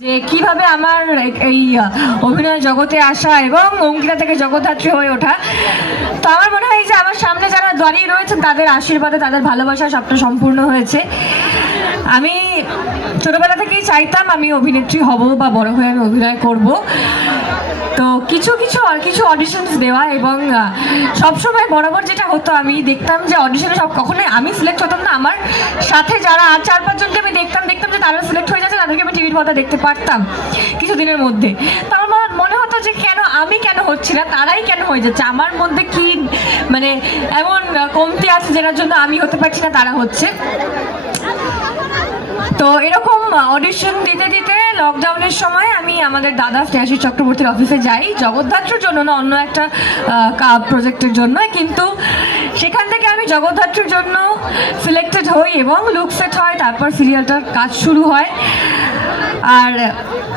যে কিভাবে আমার এই অভিনয় জগতে আসা এবং অঙ্কিতা থেকে জগদ্ধাত্রী হয়ে ওঠা। তো আমার মনে হয় যে আমার সামনে যারা দাঁড়িয়ে রয়েছেন তাদের আশীর্বাদে, তাদের ভালোবাসা সবটা সম্পূর্ণ হয়েছে। আমি ছোটবেলা থেকেই চাইতাম আমি অভিনেত্রী হব বা বড় হয়ে আমি অভিনয় করব। তো কিছু অডিশনস দেওয়া এবং সবসময় বরাবর যেটা হতো আমি দেখতাম যে অডিশনে কখনোই আমি সিলেক্ট হতাম না, আমার সাথে যারা আর 4-5 জনকে আমি দেখতাম যে তারা সিলেক্ট হয়ে যাচ্ছে, তাদেরকে আমি টিভির পর্দায় দেখতে পারতাম কিছুদিনের মধ্যে। তো আমার মনে হতো যে আমি কেন হচ্ছি না, তারাই কেন হয়ে যাচ্ছে, আমার মধ্যে কি মানে এমন কমতি আছে যেটার জন্য আমি হতে পারছি না, তারা হচ্ছে। তো এরকম অডিশন দিতে দিতে লকডাউনের সময় আমি আমাদের দাদা স্নেহাশিস চক্রবর্তীর অফিসে যাই, জগদ্ধাত্রীর জন্য না, অন্য একটা প্রজেক্টের জন্য। কিন্তু সেখান থেকে আমি জগদ্ধাত্রীর জন্য সিলেক্টেড হই এবং লুক সেট হয়, তারপর সিরিয়ালটার কাজ শুরু হয়। আর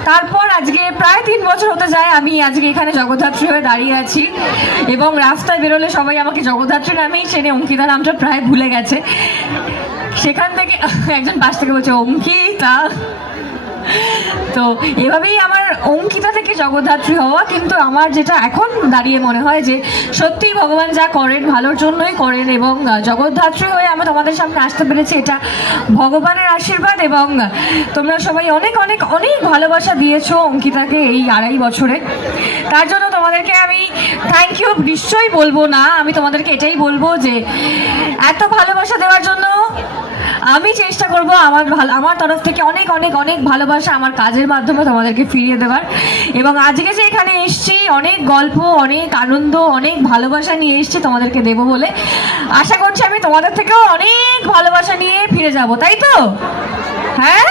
তারপর আজকে প্রায় 3 বছর হতে যায় আমি আজকে এখানে জগদ্ধাত্রী হয়ে দাঁড়িয়ে আছি এবং রাস্তায় বেরোলে সবাই আমাকে জগদ্ধাত্রী নামেই চেনে, অঙ্কিতা নামটা প্রায় ভুলে গেছে। সেখান থেকে একজন পাশ থেকে বলছে অঙ্কিতা। তো এভাবেই আমার অঙ্কিতা থেকে জগদ্ধাত্রী হওয়া। কিন্তু আমার যেটা এখন দাঁড়িয়ে মনে হয় যে সত্যিই ভগবান যা করেন ভালোর জন্যই করেন, এবং জগদ্ধাত্রী হয়ে আমি তোমাদের সামনে আসতে পেরেছি, এটা ভগবানের আশীর্বাদ। এবং তোমরা সবাই অনেক অনেক অনেক ভালোবাসা দিয়েছো অঙ্কিতাকে এই 2.5 বছরে। তার জন্য তোমাদেরকে আমি থ্যাংক ইউ নিশ্চয়ই বলবো না, আমি তোমাদেরকে এটাই বলবো যে এত ভালোবাসা দেওয়ার জন্য আমি চেষ্টা করব আমার তরফ থেকে অনেক অনেক অনেক ভালোবাসা আমার কাজের মাধ্যমে তোমাদেরকে ফিরিয়ে দেওয়ার। এবং আজকে যে এখানে এসছি, অনেক গল্প, অনেক আনন্দ, অনেক ভালোবাসা নিয়ে এসছি তোমাদেরকে দেবো বলে। আশা করছি আমি তোমাদের থেকেও অনেক ভালোবাসা নিয়ে ফিরে যাব, তাই তো? হ্যাঁ।